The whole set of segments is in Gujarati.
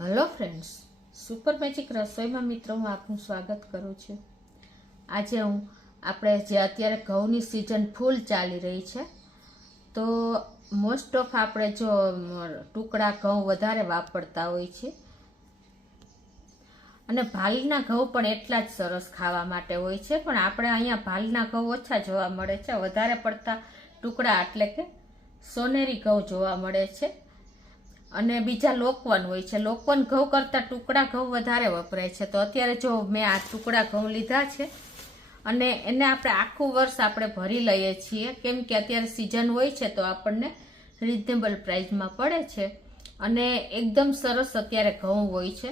હેલો ફ્રેન્ડ્સ, સુપર મેજિક રસોઈમાં મિત્રો હું આપનું સ્વાગત કરું છું। આજે આપણે જે અત્યારે ઘઉંની સિઝન ફૂલ ચાલી રહી છે, તો મોસ્ટ ઓફ આપણે જો ટુકડા ઘઉં વધારે વાપરતા હોય છે અને ભાલના ઘઉં પણ એટલા જ સરસ ખાવા માટે હોય છે, પણ આપણે અહીંયા ભાલના ઘઉં ઓછા જોવા મળે છે, વધારે પડતા ટુકડા એટલે કે સોનેરી ઘઉં જોવા મળે છે અને બીજા લોકવન હોય છે। લોકવન ઘઉં કરતાં ટુકડા ઘઉં વધારે વપરાય છે। તો અત્યારે જો મેં આ ટુકડા ઘઉં લીધા છે અને એને આપણે આખું વર્ષ આપણે ભરી લઈએ છીએ, કેમ કે અત્યારે સિઝન હોય છે તો આપણને રિઝનેબલ પ્રાઇસમાં પડે છે અને એકદમ સરસ અત્યારે ઘઉં હોય છે।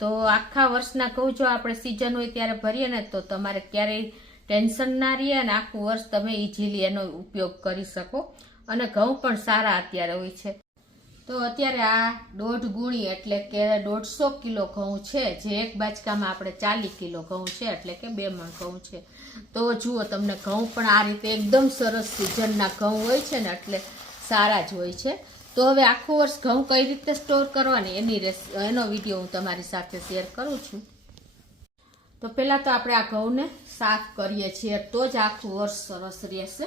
તો આખા વર્ષના ઘઉં જો આપણે સિઝન હોય ત્યારે ભરીએ ને તો તમારે ક્યારેય ટેન્શન ના રહે અને આખું વર્ષ તમે ઇઝીલી એનો ઉપયોગ કરી શકો અને ઘઉં પણ સારા અત્યારે હોય છે। તો અત્યારે આ 1.5 ગુણી એટલે કે 150 કિલો ઘઉં છે, જે એક બાચકામાં આપણે 40 કિલો ઘઉં છે એટલે કે 2 મણ ઘઉં છે। તો જુઓ તમને ઘઉં પણ આ રીતે એકદમ સરસ સિઝનના ઘઉં હોય છે ને એટલે સારા જ હોય છે। તો હવે આખું વર્ષ ઘઉં કઈ રીતે સ્ટોર કરવાની એનો વિડીયો હું તમારી સાથે શેર કરું છું। તો પહેલાં તો આપણે આ ઘઉંને સાફ કરીએ છીએ, તો જ આખું વર્ષ સરસ રહેશે।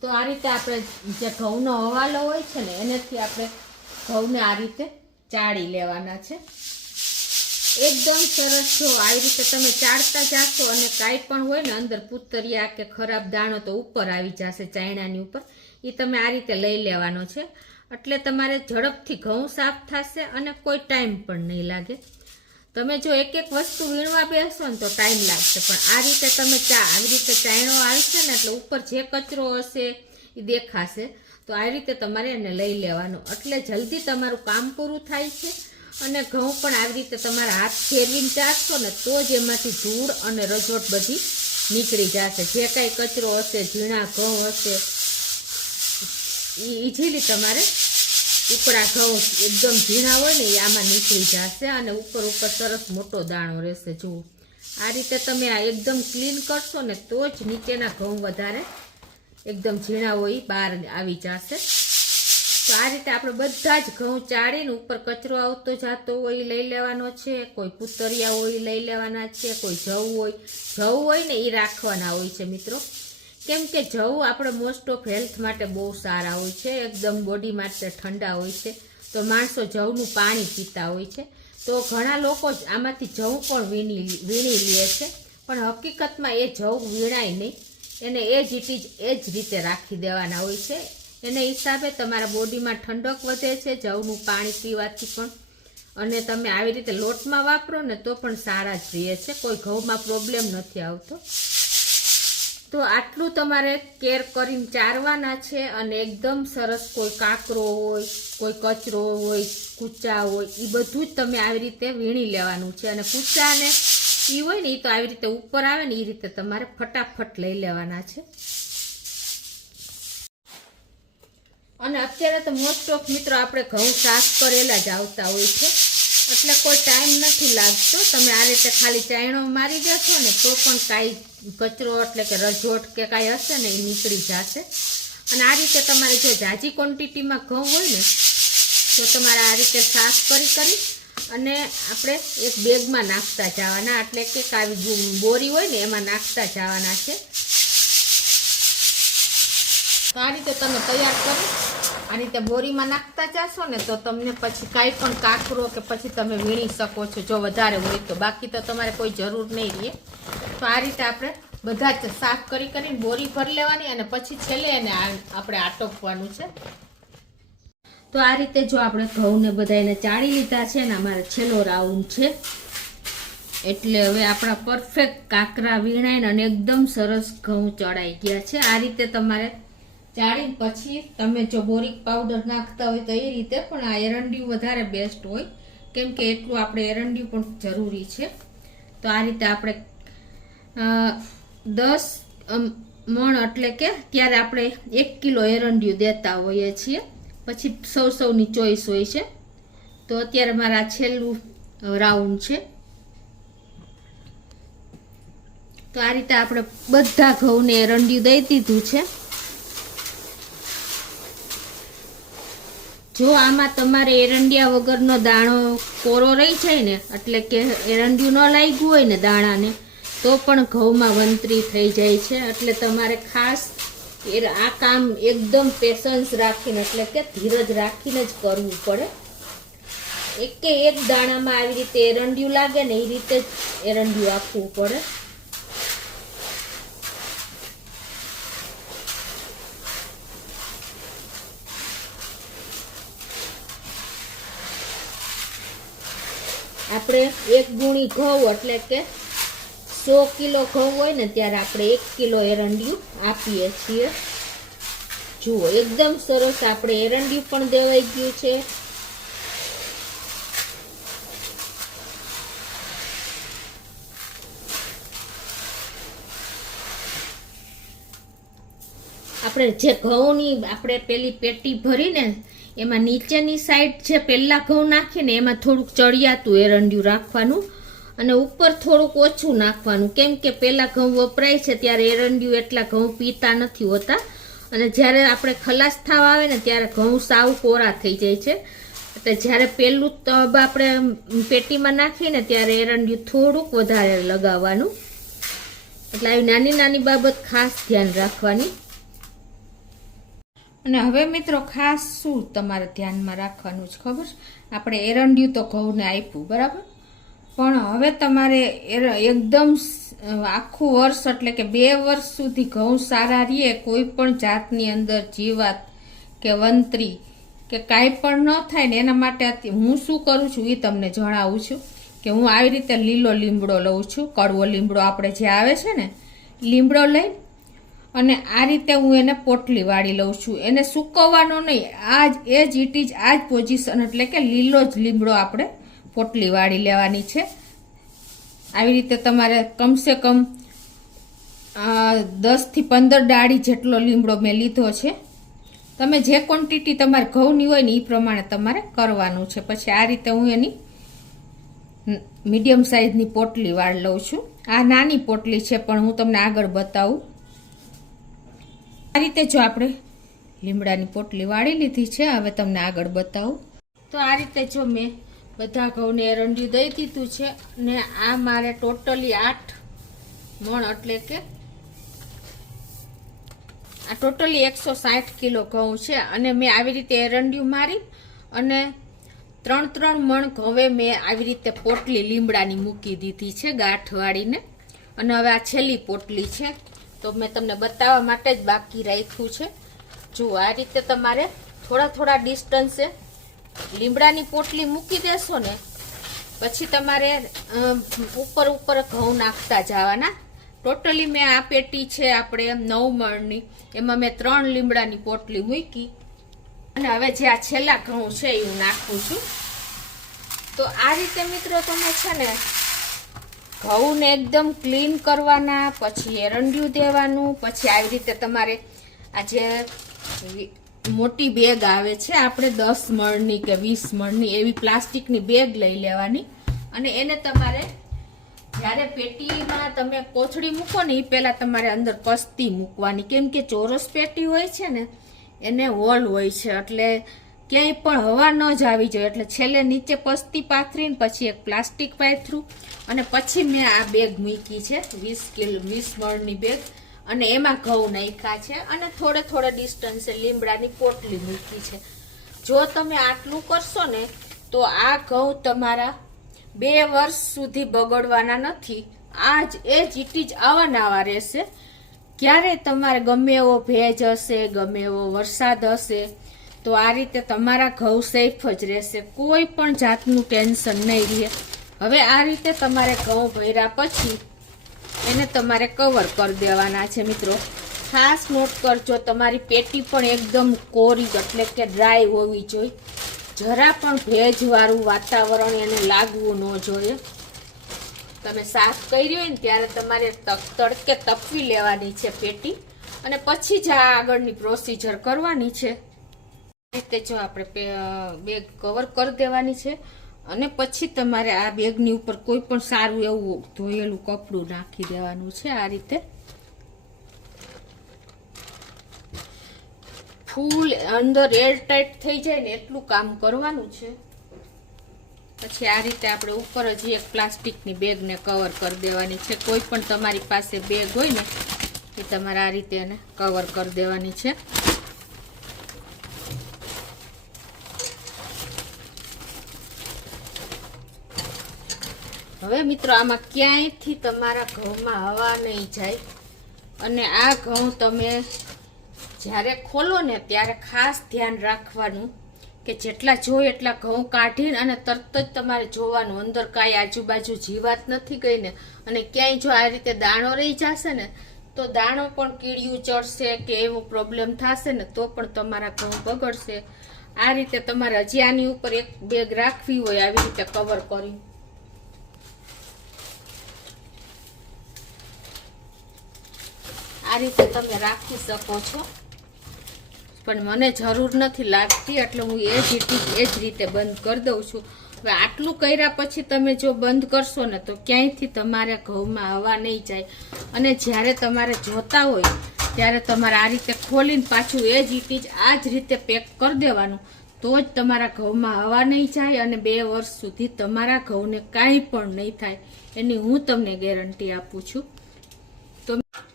તો આ રીતે આપણે જે ઘઉંનો હવાલો હોય છે ને એનાથી આપણે ઘઉંને આ રીતે ચાળી લેવાના છે, એકદમ સરસ। જો આવી રીતે તમે ચાળતા જાશો અને કાંઈ પણ હોય ને અંદર પુતરિયા કે ખરાબ દાણો તો ઉપર આવી જશે ચાયણાની ઉપર, એ તમે આ રીતે લઈ લેવાનો છે, એટલે તમારે ઝડપથી ઘઉં સાફ થશે અને કોઈ ટાઈમ પણ નહીં લાગે। તમે જો એક એક વસ્તુ વીણવા બેસો ને તો ટાઈમ લાગશે, પણ આ રીતે તમે આવી રીતે ચાયણો આવશે ને એટલે ઉપર જે કચરો હશે એ દેખાશે। તો આ રીતે તમારે એને લઈ લેવાનું, એટલે જલ્દી તમારું કામ પૂરું થાય છે અને ઘઉં પણ આવી રીતે તમારા હાથ ફેરવીને ચાટશો ને તો જ એમાંથી ધૂળ અને રજોટ બધી નીકળી જશે। જે કાંઈ કચરો હશે, ઝીણા ઘઉં હશે, એ ઇઝીલી તમારે ટુકડા ઘઉં એકદમ ઝીણા હોય ને એ આમાં નીકળી જશે અને ઉપર સરસ મોટો દાણો રહેશે। જુઓ આ રીતે તમે આ એકદમ ક્લીન કરશો ને તો જ નીચેના ઘઉં વધારે એકદમ ઝીણા હોય બહાર આવી જશે। તો આ રીતે આપણે બધા જ ઘઉં ચાળીને ઉપર કચરો આવતો જતો હોય લઈ લેવાનો છે, કોઈ પુતરિયા હોય લઈ લેવાના છે, કોઈ જવ હોય ને એ રાખવાના હોય છે મિત્રો, કેમ કે જવ આપણે મોસ્ટ ઓફ હેલ્થ માટે બહુ સારા હોય છે, એકદમ બોડી માટે ઠંડા હોય છે। તો માણસો જવનું પાણી પીતા હોય છે, તો ઘણા લોકો આમાંથી જવ પણ વીણી લે છે, પણ હકીકતમાં એ જવ વીણાય નહીં, એને એ જ રીતે રાખી દેવાના હોય છે। એને હિસાબે તમારા બોડીમાં ઠંડક વધે છે જવનું પાણી પીવાથી પણ, અને તમે આવી રીતે લોટમાં વાપરો ને તો પણ સારા જ રહે છે, કોઈ ઘઉંમાં પ્રોબ્લેમ નથી આવતો। તો આટલું તમારે કેર કરીને ચારવાના છે અને એકદમ સરસ કોઈ કાકરો હોય, કોઈ કચરો હોય, કૂચા હોય, એ બધું જ તમે આવી રીતે વીણી લેવાનું છે અને કૂચાને એ હોય ને એ તો આવી રીતે ઉપર આવે ને એ રીતે તમારે ફટાફટ લઈ લેવાના છે। અને અત્યારે તો મોસ્ટ ઓફ મિત્રો આપણે ઘઉં સાફ કરેલા જ આવતા હોય છે, એટલે કોઈ ટાઈમ નથી લાગતો। તમે આ રીતે ખાલી ચાયણો મારી દેશો ને તો પણ કાંઈ કચરો એટલે કે રજોટ કે કાંઈ હશે ને એ નીકળી જશે। અને આ રીતે તમારે જો ઝાઝી ક્વોન્ટિટીમાં ઘઉં હોય ને તો તમારે આ રીતે સાફ કરી અને આપણે એક બેગમાં નાખતા જવાના, એટલે કે આવી બોરી હોય ને એમાં નાખતા જવાના છે। તો આ રીતે તમે તૈયાર કરી આ રીતે બોરીમાં નાખતા જશો ને તો તમને પછી કાંઈ પણ કાકરો કે પછી તમે વીણી શકો છો જો વધારે હોય તો, બાકી તો તમારે કોઈ જરૂર નહીં રહે। તો આ રીતે આપણે બધા જ સાફ કરીને બોરી ભરી લેવાની અને પછી છેલ્લે એને આપણે આટોપવાનું છે। તો આ રીતે જો આપણે ઘઉંને બધાને ચાળી લીધા છે ને અમારે છેલ્લો રાઉન્ડ છે, એટલે હવે આપણા પરફેક્ટ કાકરા વીણાઈને અને એકદમ સરસ ઘઉં ચડાઈ ગયા છે। આ રીતે તમારે ચાળીને પછી તમે જો બોરિક પાવડર નાખતા હોય તો એ રીતે, પણ આ એરંડિયું વધારે બેસ્ટ હોય, કેમ કે એટલું આપણે એરંડિયું પણ જરૂરી છે। તો આ રીતે આપણે 10 મણ એટલે કે ત્યારે આપણે 1 કિલો એરંડિયું દેતા હોઈએ છીએ, પછી સૌની ચોઈસ હોય છે। તો અત્યારે મારા છેલ્લું રાઉન્ડ છે। તો આ રીતે આપણે બધા ઘઉંને એરંડિયું દઈ દીધું છે। જો આમાં તમારે એરંડિયા વગરનો દાણો કોરો રહી જાય ને, એટલે કે એરંડિયું ન લાગ્યું હોય ને દાણાને, તો પણ ઘઉંમાં વંતરી થઈ જાય છે. એટલે તમારે ખાસ આ કામ એકદમ પેશન્સ રાખીને, એટલે કે ધીરજ રાખીને જ કરવું પડે. એક દાણામાં આવી રીતે એરંડિયું લાગે ને એ રીતે જ એરંડિયું આપવું પડે. આપણે 1 ગુણી ઘઉં એટલે કે 100 કિલો ઘઉં હોય ને ત્યારે આપણે 1 કિલો એરંડિયું આપીએ છીએ. જુઓ એકદમ સરસ આપણે એરંડિયું પણ દેવાઈ ગયું છે. આપણે જે ઘઉંની આપણે પેલી પેટી ભરીને એમાં નીચેની સાઈડ જે પહેલા ઘઉં નાખીને એમાં થોડુંક ચડિયાતું એરંડિયું રાખવાનું અને ઉપર થોડુંક ઓછું નાખવાનું. કેમ કે પહેલા ઘઉં વપરાય છે ત્યારે એરંડિયું એટલા ઘઉં પીતા નથી હોતા, અને જ્યારે આપણે ખલાસ થવા આવે ને ત્યારે ઘઉં સાવ કોરા થઈ જાય છે. એટલે જ્યારે પહેલું તબ આપણે પેટીમાં નાખીને ત્યારે એરંડિયું થોડુંક વધારે લગાવવાનું. એટલે આવી નાની નાની બાબત ખાસ ધ્યાન રાખવાની. અને હવે મિત્રો ખાસ શું તમારે ધ્યાનમાં રાખવાનું છે ખબર? આપણે એરંડિયું તો ઘઉંને આપ્યું બરાબર, પણ હવે તમારે એકદમ આખું વર્ષ એટલે કે 2 વર્ષ સુધી ઘઉં સારા રહીએ, કોઈ પણ જાતની અંદર જીવાત કે વંતરી કે કાંઈ પણ ન થાય ને, એના માટે હું શું કરું છું એ તમને જણાવું છું. કે હું આવી રીતે લીલો લીમડો લઉં છું, કડવો લીમડો આપણે જે આવે છે ને, લીમડો લઈ અને આ રીતે હું એને પોટલી વાળી લઉં છું. એને સૂકવવાનો નહીં, એ જ ઇટ ઇઝ આ જ પોઝિશન, એટલે કે લીલો જ લીમડો આપણે પોટલી વાળી લેવાની છે. આવી રીતે તમારે કમસે કમ 10 થી 15 ડાળી જેટલો લીમડો મેં લીધો છે. તમે જે ક્વોન્ટિટી તમારે ઘઉંની હોય ને એ પ્રમાણે તમારે કરવાનું છે. પછી આ રીતે હું એની મીડિયમ સાઇઝની પોટલી વાળી લઉં છું. આ નાની પોટલી છે પણ હું તમને આગળ બતાવું. આ રીતે જો આપણે લીમડાની પોટલી વાળી લીધી છે, હવે તમને આગળ બતાવું. તો આ રીતે જો મેં બધા ઘઉંને એરંડિયું દઈ દીધું છે, ને આ મારે ટોટલી 8 મણ એટલે કે આ ટોટલી 160 કિલો ઘઉં છે. અને મેં આવી રીતે એરંડિયું મારી અને 3 મણ ઘવે મેં આવી રીતે પોટલી લીમડાની મૂકી દીધી છે ગાંઠ વાળીને. અને હવે આ છેલ્લી પોટલી છે તો મેં તમને બતાવવા માટે જ બાકી રાખ્યું છે. જુઓ આ રીતે તમારે થોડા ડિસ્ટન્સે લીમડાની પોટલી મૂકી દેશો ને, પછી તમારે ઉપર ઘઉં નાખતા જવાના. ટોટલી મેં આ પેટી છે આપણે 9 મણની, એમાં મેં 3 લીમડાની પોટલી મૂકી અને હવે જે આ છેલ્લા ઘઉં છે એ હું નાખું છું. તો આ રીતે મિત્રો તમે છે ને ઘઉંને એકદમ ક્લીન કરવાના, પછી એરંડિયું દેવાનું, પછી આવી રીતે તમારે આ જે મોટી બેગ આવે છે આપણે 10 મણની કે 20 મણની એવી પ્લાસ્ટિકની બેગ લઈ લેવાની. અને એને તમારે જ્યારે પેટીમાં તમે કોથળી મૂકો ને એ પહેલા તમારે અંદર પસ્તી મૂકવાની. કેમ કે ચોરસ પેટી હોય છે ને એને હોલ હોય છે, એટલે ક્યાંય પણ હવા ન જ આવી જાય. એટલે છેલ્લે નીચે પસ્તી પાથરીને પછી એક પ્લાસ્ટિક પાથરું અને પછી મેં આ બેગ મૂકી છે 20 મણની બેગ, અને એમાં ઘઉં નાખ્યા છે અને થોડે ડિસ્ટન્સે લીમડાની પોટલી મૂકી છે. જો તમે આટલું કરશો ને તો આ ઘઉં તમારા 2 વર્ષ સુધી બગડવાના નથી. આજ એ જ ઇટ ઇઝ આવા રહેશે. ક્યારે તમારે ગમે એવો ભેજ હશે, ગમે એવો વરસાદ હશે, તો આ રીતે તમારા ઘઉં સેફ જ રહેશે, કોઈ પણ જાતનું ટેન્શન નહીં રહે. હવે આ રીતે તમારે ઘઉં ભર્યા પછી એને તમારે કવર કરી દેવાના છે. મિત્રો ખાસ નોટ કરજો, તમારી પેટી પણ એકદમ કોરી એટલે કે ડ્રાય હોવી જોઈએ. જરા પણ ભેજવાળું વાતાવરણ એને લાગવું ન જોઈએ. તમે સાફ કરી હોય ને ત્યારે તમારે તડકે તપવી લેવાની છે પેટી, અને પછી જ આ આગળની પ્રોસીજર કરવાની છે. રીતે જો આપણે બેગ કવર કરી દેવાની છે અને પછી તમારે આ બેગની ઉપર કોઈ પણ સારું એવું ધોયેલું કપડું નાખી દેવાનું છે. આ રીતે ફૂલ અંદર એરટાઈટ થઈ જાય ને એટલું કામ કરવાનું છે. પછી આ રીતે આપણે ઉપર જ એક પ્લાસ્ટિકની બેગને કવર કરી દેવાની છે. કોઈ પણ તમારી પાસે બેગ હોય ને એ તમારે આ રીતે એને કવર કરી દેવાની છે. હવે મિત્રો આમાં ક્યાંયથી તમારા ઘઉંમાં હવા નહીં જાય. અને આ ઘઉં તમે જ્યારે ખોલો ને ત્યારે ખાસ ધ્યાન રાખવાનું કે જેટલા જોઈએ એટલા ઘઉં કાઢીને અને તરત જ તમારે જોવાનું અંદર કાંઈ આજુબાજુ જીવાત નથી ગઈ ને. અને ક્યાંય જો આ રીતે દાણો રહી જશે ને તો દાણો પણ કીડિયું ચડશે કે એવું પ્રોબ્લેમ થશે ને તો પણ તમારા ઘઉં બગડશે. આ રીતે તમારે હજી આની ઉપર એક બેગ રાખવી હોય આવી રીતે કવર કરી. આ રીતે તમે રાખી શકો છો, પણ મને જરૂર નથી લાગતી એટલે હું એ જ રીતે બંધ કરી દઉં છું. હવે આટલું કર્યા પછી તમે જો બંધ કરશો ને તો ક્યાંયથી તમારે ઘઉંમાં હવા નહીં જાય. અને જ્યારે તમારે જોતા હોય ત્યારે તમારે આ રીતે ખોલીને પાછું એ જ આ જ રીતે પેક કરી દેવાનું. તો જ તમારા ઘઉંમાં હવા નહીં જાય અને 2 વર્ષ સુધી તમારા ઘઉંને કાંઈ પણ નહીં થાય એની હું તમને ગેરંટી આપું છું.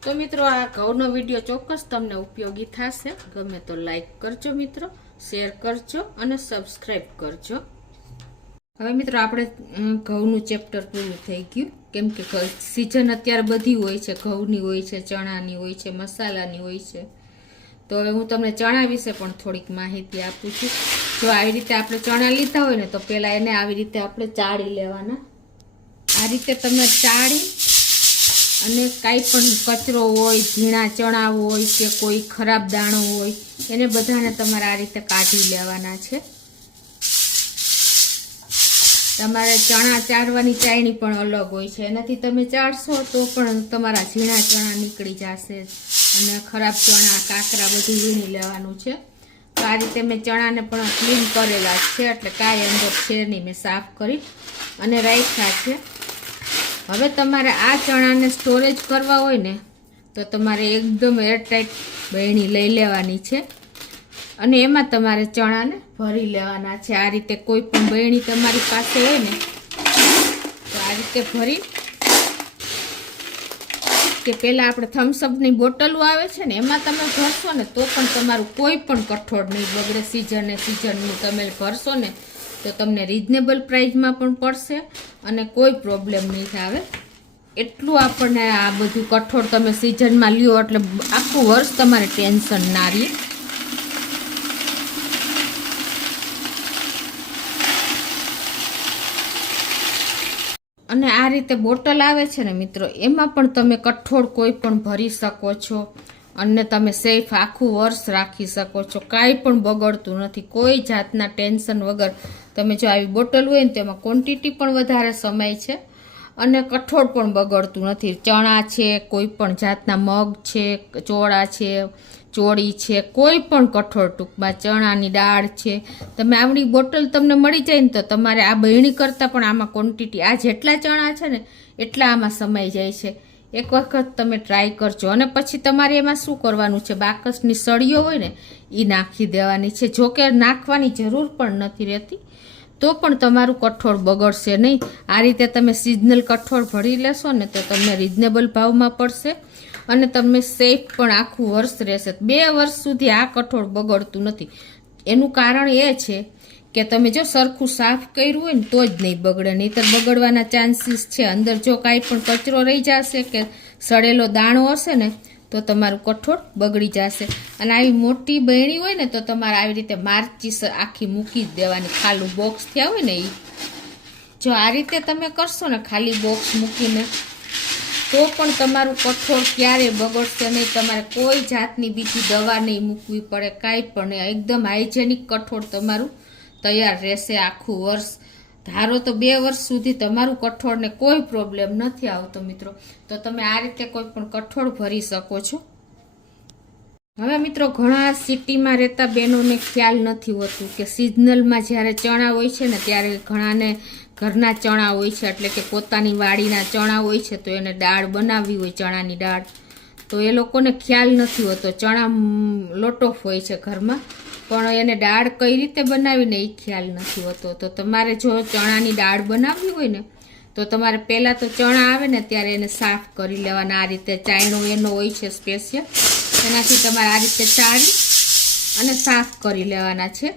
તો મિત્રો આ ઘઉંનો વિડીયો ચોક્કસ તમને ઉપયોગી થશે. ગમે તો લાઈક કરજો મિત્રો, શેર કરજો અને સબસ્ક્રાઈબ કરજો. હવે મિત્રો આપણે ઘઉંનું ચેપ્ટર પૂરું થઈ ગયું. કેમ કે સિઝન અત્યારે બધી હોય છે, ઘઉંની હોય છે, ચણાની હોય છે, મસાલાની હોય છે. તો હવે હું તમને ચણા વિશે પણ થોડીક માહિતી આપું છું. જો આવી રીતે આપણે ચણા લીધા હોય ને તો પહેલાં એને આવી રીતે આપણે ચાળી લેવાના. આ રીતે તમે ચાળી અને કાંઈ પણ કચરો હોય, ઝીણા ચણા હોય કે કોઈ ખરાબ દાણો હોય એને બધાને તમારે આ રીતે કાઢી લેવાના છે. તમારે ચણા ચાળવાની ચાળણી પણ અલગ હોય છે. એનાથી તમે ચાળશો તો પણ તમારા ઝીણા ચણા નીકળી જશે અને ખરાબ ચણા, કાકરા બધું વીણી લેવાનું છે. તો આ રીતે મેં ચણાને પણ ક્લીન કરેલા છે એટલે કાંઈ અંદર છે નહીં, મેં સાફ કરી અને રાખ્યા છે. હવે તમારે આ ચણાને સ્ટોરેજ કરવા હોય ને તો તમારે એકદમ એરટાઈટ બરણી લઈ લેવાની છે અને એમાં તમારે ચણાને ભરી લેવાના છે. આ રીતે કોઈ પણ બરણી તમારી પાસે હોય ને તો આ રીતે ભરી કે પહેલાં આપણે થમ્સઅપની બોટલો આવે છે ને એમાં તમે ભરશો ને તો પણ તમારું કોઈ પણ કઠોળ નહીં બગડે. સિઝનનું તમે ભરશો ને તો તમને રિઝનેબલ પ્રાઇસમાં પણ પડશે અને કોઈ પ્રોબ્લેમ નહીં આવે. એટલું આપણને આ બધું કઠોળ તમે સિઝનમાં લ્યો એટલે આખું વર્ષ તમારે ટેન્શન ના રહે. અને આ રીતે બોટલ આવે છે ને મિત્રો એમાં પણ તમે કઠોળ કોઈ પણ ભરી શકો છો અને તમે સેફ આખું વર્ષ રાખી શકો છો. કાંઈ પણ બગડતું નથી, કોઈ જાતના ટેન્શન વગર. તમે જો આવી બોટલ હોય ને તેમાં ક્વોન્ટિટી પણ વધારે સમાય છે અને કઠોળ પણ બગડતું નથી. ચણા છે, કોઈ પણ જાતના મગ છે, ચોળા છે, ચોળી છે, કોઈ પણ કઠોળ, ટૂંકમાં ચણાની દાળ છે, તમે આવડી બોટલ તમને મળી જાય ને તો તમારે આ બરણી કરતાં પણ આમાં ક્વોન્ટિટી આ જેટલા ચણા છે ને એટલા આમાં સમાઈ જાય છે. એક વખત તમે ટ્રાય કરજો. અને પછી તમારે એમાં શું કરવાનું છે, બાકસની સળીઓ હોય ને એ નાખી દેવાની છે. જોકે નાખવાની જરૂર પણ નથી રહેતી તો પણ તમારું કઠોળ બગડશે નહીં. આ રીતે તમે સિઝનલ કઠોળ ભરી લેશો ને તો તમને રિઝનેબલ ભાવમાં પડશે અને તમે સેફ પણ આખું વર્ષ રહેશે. 2 વર્ષ સુધી આ કઠોળ બગડતું નથી. એનું કારણ એ છે કે તમે જો સરખું સાફ કર્યું હોય ને તો જ નહીં બગડે, નહીંતર બગડવાના ચાન્સીસ છે. અંદર જો કાંઈ પણ કચરો રહી જશે કે સડેલો દાણો હશે ને તો તમારું કઠોળ બગડી જશે. અને આવી મોટી બરણી હોય ને તો તમારે આવી રીતે માર્ચીસ આખી મૂકી જ દેવાની. ખાલી બોક્સ થયા હોય ને એ જો આ રીતે તમે કરશો ને ખાલી બોક્સ મૂકીને તો પણ તમારું કઠોળ ક્યારેય બગડશે નહીં. તમારે કોઈ જાતની બીજી દવા નહીં મૂકવી પડે, કાંઈ પણ નહીં. એકદમ હાઇજેનિક કઠોળ તમારું તૈયાર રહેશે આખું વર્ષ. ધારો તો 2 વર્ષ સુધી તમારું કઠોળને કોઈ પ્રોબ્લેમ નથી આવતો મિત્રો. તો તમે આ રીતે કોઈ પણ કઠોળ ભરી શકો છો. હવે મિત્રો ઘણા સિટીમાં રહેતા બહેનોને ખ્યાલ નથી હોતું કે સિઝનલમાં જ્યારે ચણા હોય છે ને ત્યારે ઘણાને ઘરના ચણા હોય છે એટલે કે પોતાની વાડીના ચણા હોય છે તો એને દાળ બનાવવી હોય ચણાની દાળ. તો તો એ લોકોને ખ્યાલ નથી હોતો, ચણા લોટોફ હોય છે ઘરમાં, પણ એને દાળ કઈ રીતે બનાવીને એ ખ્યાલ નથી હોતો. તો તમારે જો ચણાની દાળ બનાવવી હોય ને તો તમારે પહેલાં તો ચણા આવે ને ત્યારે એને સાફ કરી લેવાના. આ રીતે ચાયણો એનો હોય છે સ્પેશિયલ, એનાથી તમારે આ રીતે ચાળી અને સાફ કરી લેવાના છે.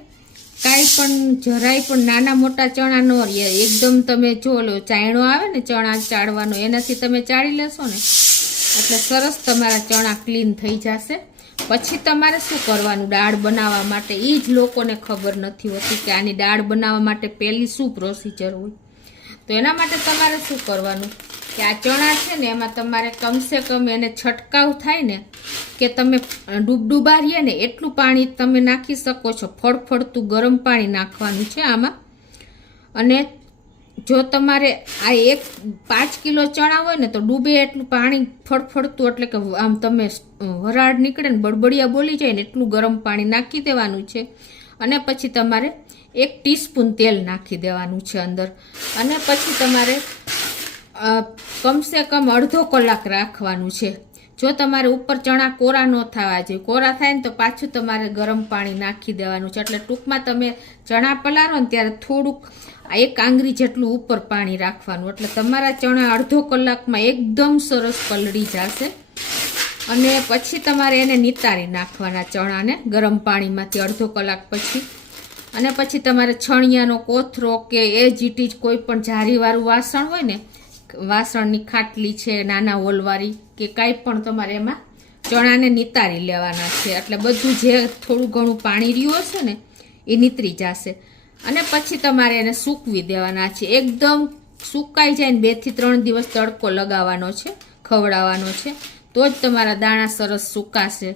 કાંઈ પણ જરાય પણ નાના મોટા ચણા ન રહે, એકદમ તમે જો લો ચાયણો આવે ને ચણા ચાળવાનો, એનાથી તમે ચાળી લેશો ને એટલે સરસ તમારા ચણા ક્લીન થઈ જશે. પછી તમારે શું કરવાનું દાળ બનાવવા માટે, એ જ લોકોને ખબર નથી હોતી કે આની દાળ બનાવવા માટે પહેલી શું પ્રોસિજર હોય. તો એના માટે તમારે શું કરવાનું કે આ ચણા છે ને એમાં તમારે કમસે કમ એને છંટકાવ થાય ને કે તમે ડૂબડૂબારીએ ને એટલું પાણી તમે નાખી શકો છો. ફળફળતું ગરમ પાણી નાખવાનું છે આમાં. અને જો તમારે આ 5 કિલો ચણા હોય ને તો ડૂબે એટલું પાણી ફળફળતું, એટલે કે આમ તમે વરાળ નીકળે ને બળબડિયા બોલી જાય ને એટલું ગરમ પાણી નાખી દેવાનું છે. અને પછી તમારે 1 ટીસ્પૂન તેલ નાખી દેવાનું છે અંદર. અને પછી તમારે કમસે કમ અડધો કલાક રાખવાનું છે. જો તમારે ઉપર ચણા કોરા ન થવા જોઈએ, કોરા થાય ને તો પાછું તમારે ગરમ પાણી નાખી દેવાનું છે. એટલે ટૂંકમાં તમે ચણા પલાળો ને ત્યારે થોડુંક 1 આંગળી જેટલું ઉપર પાણી રાખવાનું, એટલે તમારા ચણા અડધો કલાકમાં એકદમ સરસ પલળી જશે. અને પછી તમારે એને નિતારી નાખવાના ચણાને ગરમ પાણીમાંથી અડધો કલાક પછી. અને પછી તમારે છણિયાનો કોથરો કે એ જીટી કોઈ પણ જારીવાળું વાસણ હોય ને, વાસણની ખાટલી છે નાના હોલવાળી કે કાંઈ પણ, તમારે એમાં ચણાને નિતારી લેવાના છે. એટલે બધું જે થોડું ઘણું પાણી રહ્યું હશે ને એ નીતરી જશે. અને પછી તમારે એને સૂકવી દેવાના છે. એકદમ સુકાઈ જાય ને 2 થી 3 દિવસ તડકો લગાવવાનો છે, ખવડાવવાનો છે, તો જ તમારા દાણા સરસ સુકાશે.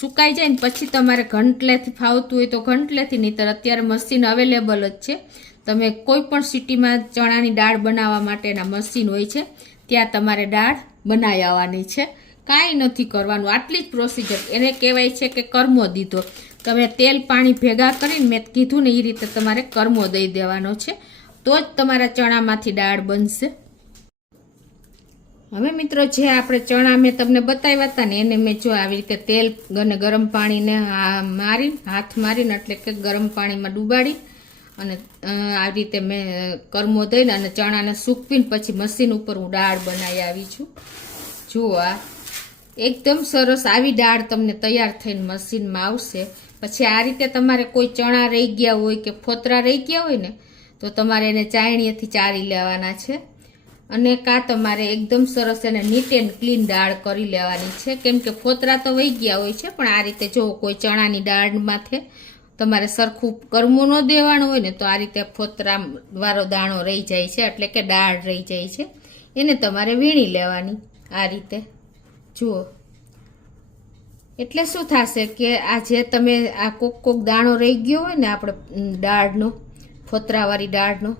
સુકાઈ જાય ને પછી તમારે ઘંટલેથી ફાવતું હોય તો ઘંટલેથી, નહીંતર અત્યારે મશીન અવેલેબલ જ છે. તમે કોઈ પણ સિટીમાં ચણાની દાળ બનાવવા માટેના મશીન હોય છે, ત્યાં તમારે દાળ બનાવી આવવાની છે. કાંઈ નથી કરવાનું, આટલી જ પ્રોસિજર. એને કહેવાય છે કે કર્મો દીધો. તમે તેલ પાણી ભેગા કરીને મેં કીધું ને એ રીતે તમારે કર્મો દઈ દેવાનો છે, તો જ તમારા ચણામાંથી દાળ બનશે. હવે મિત્રો જે આપણે ચણા મેં તમને બતાવ્યા હતા ને એને મેં જો આવી રીતે તેલ અને ગરમ પાણીને હાથ મારીને એટલે કે ગરમ પાણીમાં ડૂબાડી અને આવી રીતે મેં કર્મો દઈને અને ચણાને સૂકવીને પછી મશીન ઉપર હું દાળ બનાવી આવી છું. જુઓ આ એકદમ સરસ આવી દાળ તમને તૈયાર થઈને મશીનમાં આવશે. પછી આ રીતે તમારે કોઈ ચણા રહી ગયા હોય કે ફોતરા રહી ગયા હોય ને તો તમારે એને ચાયણીએથી ચારી લેવાના છે. અને તમારે એકદમ સરસ એને નીટ એન્ડ ક્લીન દાળ કરી લેવાની છે. કેમ કે ફોતરા તો વહી ગયા હોય છે, પણ આ રીતે જો કોઈ ચણાની દાળમાંથી તમારે સરખું કરમું ન દેવાનું હોય ને તો આ રીતે ફોતરા વાળો દાણો રહી જાય છે, એટલે કે દાળ રહી જાય છે. એને તમારે વીણી લેવાની આ રીતે જુઓ. એટલે શું થશે કે આ જે તમે આ કોક દાણો રહી ગયો હોય ને આપણે દાળનો, ફોતરાવાળી દાળનો,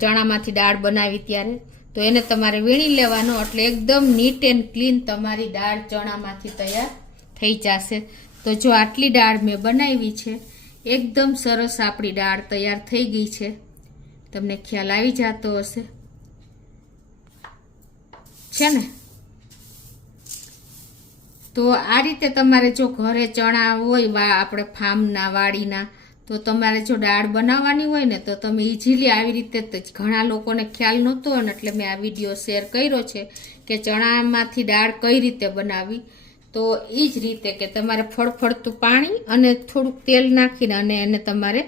ચણામાંથી દાળ બનાવી ત્યારે, તો એને તમારે વીણી લેવાનો. એટલે એકદમ નીટ એન્ડ ક્લીન તમારી દાળ ચણામાંથી તૈયાર થઈ જશે. તો જો આટલી દાળ મેં બનાવી છે, એકદમ સરસ આપણી દાળ તૈયાર થઈ ગઈ છે. તમને ખ્યાલ આવી જતો હશે છે ને. તો આ રીતે તમારે જો ઘરે ચણા હોય આપણે ફાર્મના વાડીના, તો તમારે જો દાળ બનાવવાની હોય ને તો તમે ઇઝીલી આવી રીતે, ઘણા લોકોને ખ્યાલ નહોતો અને એટલે મેં આ વિડીયો શેર કર્યો છે કે ચણામાંથી દાળ કઈ રીતે બનાવી. તો એ જ રીતે કે તમારે ફળફળતું પાણી અને થોડુંક તેલ નાખીને અને એને તમારે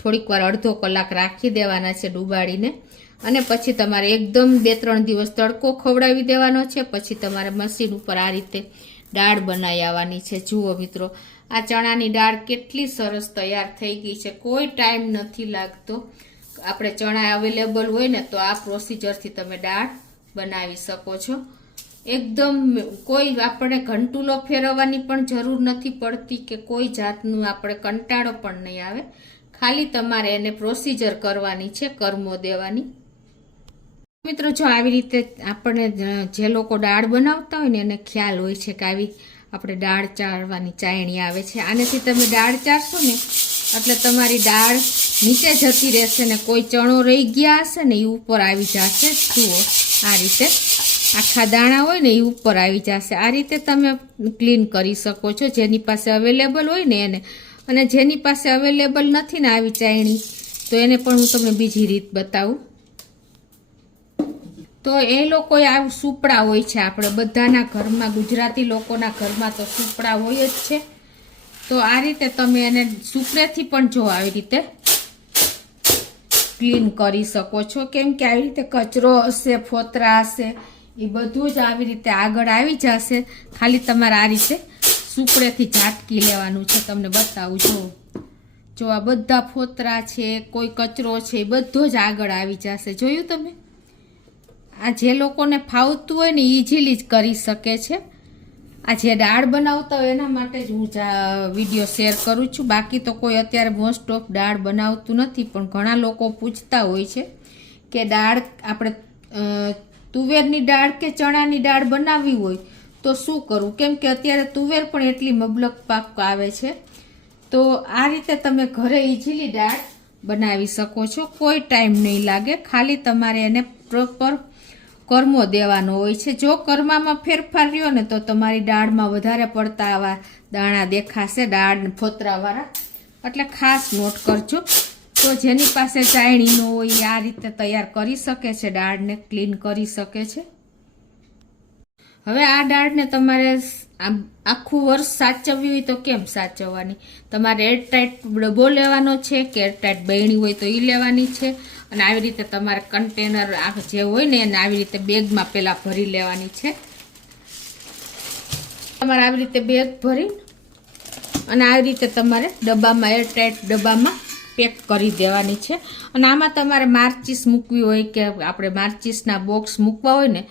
થોડીક વાર અડધો કલાક રાખી દેવાના છે ડૂબાડીને. અને પછી તમારે એકદમ 2-3 દિવસ તડકો ખવડાવી દેવાનો છે. પછી તમારે મશીન ઉપર આ રીતે દાળ બનાવી આવવાની છે. જુઓ મિત્રો આ ચણાની દાળ કેટલી સરસ તૈયાર થઈ ગઈ છે. કોઈ ટાઈમ નથી લાગતો. આપણે ચણા અવેલેબલ હોય ને તો આ પ્રોસિજરથી તમે દાળ બનાવી શકો છો. એકદમ કોઈ આપણે ઘંટુલો ફેરવવાની પણ જરૂર નથી પડતી કે કોઈ જાતનું આપણે કંટાળો પણ નહીં આવે. ખાલી તમારે એને પ્રોસિજર કરવાની છે, કર્મો દેવાની. મિત્રો જો આવી રીતે આપણે જે લોકો દાળ બનાવતા હોય ને એને ખ્યાલ હોય છે કે આવી આપણે દાળ ચાળવાની ચાયણી આવે છે. આનેથી તમે દાળ ચાળશો ને એટલે તમારી દાળ નીચે જતી રહેશે ને કોઈ ચણો રહી ગયા હશે ને એ ઉપર આવી જશે. જુઓ આ રીતે આખા દાણા હોય ને એ ઉપર આવી જશે. આ રીતે તમે ક્લીન કરી શકો છો, જેની પાસે અવેલેબલ હોય ને એને. અને જેની પાસે અવેલેબલ નથી ને આવી ચાયણી, તો એને પણ હું તમને બીજી રીત બતાવું. તો એ લોકોએ આવું સુપડા હોય છે, આપણે બધાના ઘરમાં, ગુજરાતી લોકોના ઘરમાં તો સુપડા હોય જ છે. તો આ રીતે તમે એને સુપડેથી પણ જો આવી રીતે ક્લીન કરી શકો છો, કેમ કે આવી રીતે કચરો હશે, ફોતરા હશે, એ બધું જ આવી રીતે આગળ આવી જશે. ખાલી તમારે આ રીતે સુપડેથી ઝાટકી લેવાનું છે. તમને બતાવું જો આ બધા ફોતરા છે, કોઈ કચરો છે, એ બધો જ આગળ આવી જશે. જોયું તમે? આ જે લોકોને ફાવતું હોય ને ઇઝીલી જ કરી શકે છે. આ જે દાળ બનાવતા હોય એના માટે જ હું વિડીયો શેર કરું છું. બાકી તો કોઈ અત્યારે મોસ્ટ ઓફ દાળ બનાવતું નથી, પણ ઘણા લોકો પૂછતા હોય છે કે દાળ આપણે તુવેરની દાળ કે ચણાની દાળ બનાવવી હોય તો શું કરવું, કેમ કે અત્યારે તુવેર પણ એટલી મબલક પાક આવે છે. તો આ રીતે તમે ઘરે ઇઝીલી દાળ બનાવી શકો છો. કોઈ ટાઈમ નહીં લાગે, ખાલી તમારે એને પ્રોપર કર્મો દેવાનો હોય છે. જો કર્મામાં ફેરફાર રહ્યો ને તો તમારી દાળમાં વધારે પડતા આવા દાણા દેખાશે, દાળ ફોતરાવાળા. એટલે ખાસ નોટ કરજો. તો જેની પાસે ચાયણી ન હોય આ રીતે તૈયાર કરી શકે છે, દાળને ક્લીન કરી શકે છે. હવે આ દાળને તમારે આખું વર્ષ સાચવવી હોય તો કેમ સાચવવાની? તમારે એરટાઈટ ડબ્બો લેવાનો છે કે એરટાઈટ બહેણી હોય તો એ લેવાની છે. અને આવી રીતે તમારે કન્ટેનર જે હોય ને એને આવી રીતે બેગમાં પહેલાં ભરી લેવાની છે. તમારે આવી રીતે બેગ ભરી અને આવી રીતે તમારે ડબ્બામાં, એરટાઈટ ડબ્બામાં પેક કરી દેવાની છે. અને આમાં તમારે માચીસ મૂકવી હોય કે આપણે માચીસના બોક્સ મૂકવા હોય ને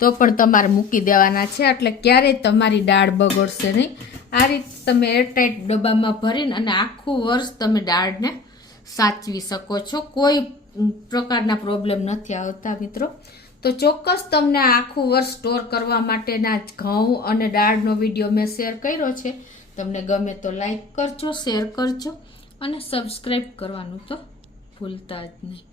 તો પણ તમારે મૂકી દેવાના છે. એટલે ક્યારેય તમારી દાળ બગડશે નહીં. આ રીતે તમે એરટાઈટ ડબ્બામાં ભરીને અને આખું વર્ષ તમે દાળને સાચવી શકો છો. કોઈ પ્રકારના પ્રોબ્લેમ નથી આવતા મિત્રો. તો ચોક્કસ તમને આખું વર્ષ સ્ટોર કરવા માટેના ઘઉં અને દાળનો વિડીયો મેં શેર કર્યો છે. તમને ગમે તો લાઈક કરજો, શેર કરજો અને સબસ્ક્રાઈબ કરવાનું તો ભૂલતા જ નહીં.